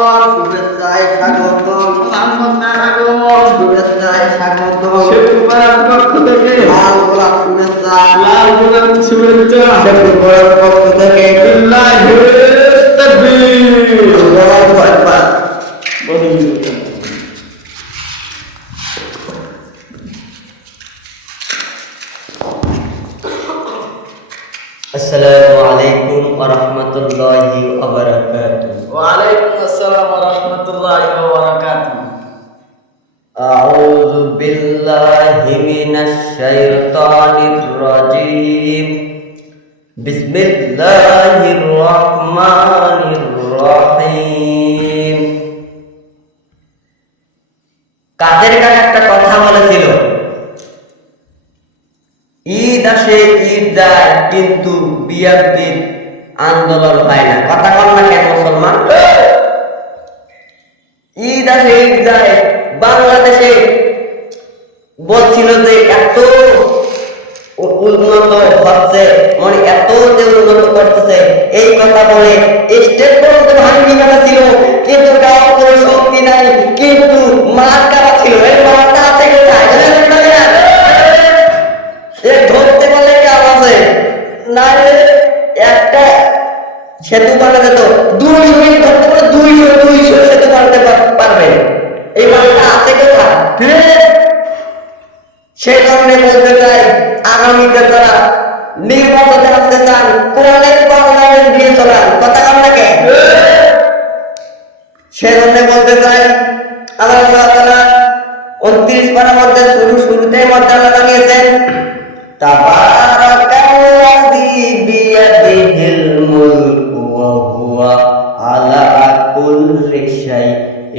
আগমন শুভেচ্ছায় স্বাগতম শুভেচ্ছায় স্বাগতম পক্ষ থেকে। লাল গোলাপ শুভেচ্ছা লাল গোলাপ শুভেচ্ছা সেতুপুরের পক্ষ থেকে। বিল্লাহি তাকবীর। আল্লাহু আকবার। বলুন আসসালামু আলাইকুম ওয়া রাহমাতুল্লাহি ওয়া বারাকাতুহু। ওয়ালাইকুম আসসালাম ওয়া রাহমাতুল্লাহি ওয়া বারাকাতুহু। আউযু বিল্লাহি মিনাশ শাইতানির রাজীম। বিসমিল্লাহির রহমানির রহিম। কাদের কাছে একটা কথা বলেছিল? ঈদ আসে, ঈদ যায়, কিন্তু বিয়ার দিন আন্দোলন হয় না। কথা কন না কেন মুসলমান? ঈদ আসে, ঈদ যায় বাংলাদেশে বলছিল যে এত উন্নত হচ্ছে মানে এত যে উন্নত করতেছে, এই কথা বলে স্টেট পর্যন্ত ভাঙি কাটা ছিল, কিন্তু গাঁও কোনো শক্তি নাই, কিন্তু মার কাটা ছিল। এই মারটা আছে কোথায় ধরতে পারলে কি আছে না সেতু বানাতে তো দুই মিনিট ধরতে পারে দুইশো দুইশো সেতু বানাতে পার- পারবে। এই আছে কোথায়? কারণে বলতে চাই, আগামীতে তারা নির্বাচনে আসতে চান কোরআনের পার্লামেন্ট দিয়ে চলান কথা কম নাকি? সেই জন্য বলতে চাই, আল্লাহ তাআলা উনত্রিশ পারার মধ্যে শুরু শুরুতে মধ্যে আল্লাহ জানিয়েছেন তাবারাকাল্লাযী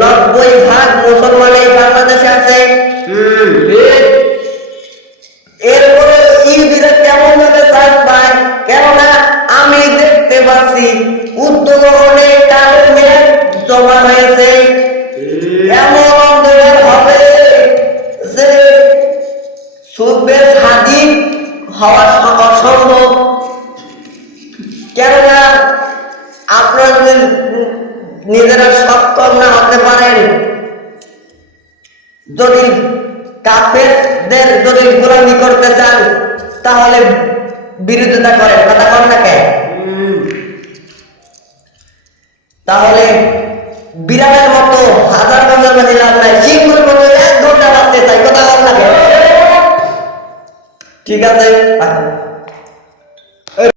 নব্বই ভাগ মুসলমান এই বাংলাদেশে আছে। এরপরে ইহুদিরা কেমন ভাবে চাষ পায়? কেননা আমি দেখতে পাচ্ছি উদ্যোগনে কালো মেঘ জমা হয়েছে। এমন অন্ধকার হবে যে সুখবে স্বাধীন হওয়া অসম্ভব। কেননা আপনারা নিজেরা সক্ষম না হতে পারেন। যদি কাফেরদের যদি গোলামি করতে চান তাহলে বিরোধিতা করেন। কথা কন না কেন? তাহলে বিড়ালের মতো হাজার বছর বাজে লাভ নাই সিংহের মতো এক ঘণ্টা বাঁচতে চাই কথা কন না কেন? ঠিক আছে? রাখুন।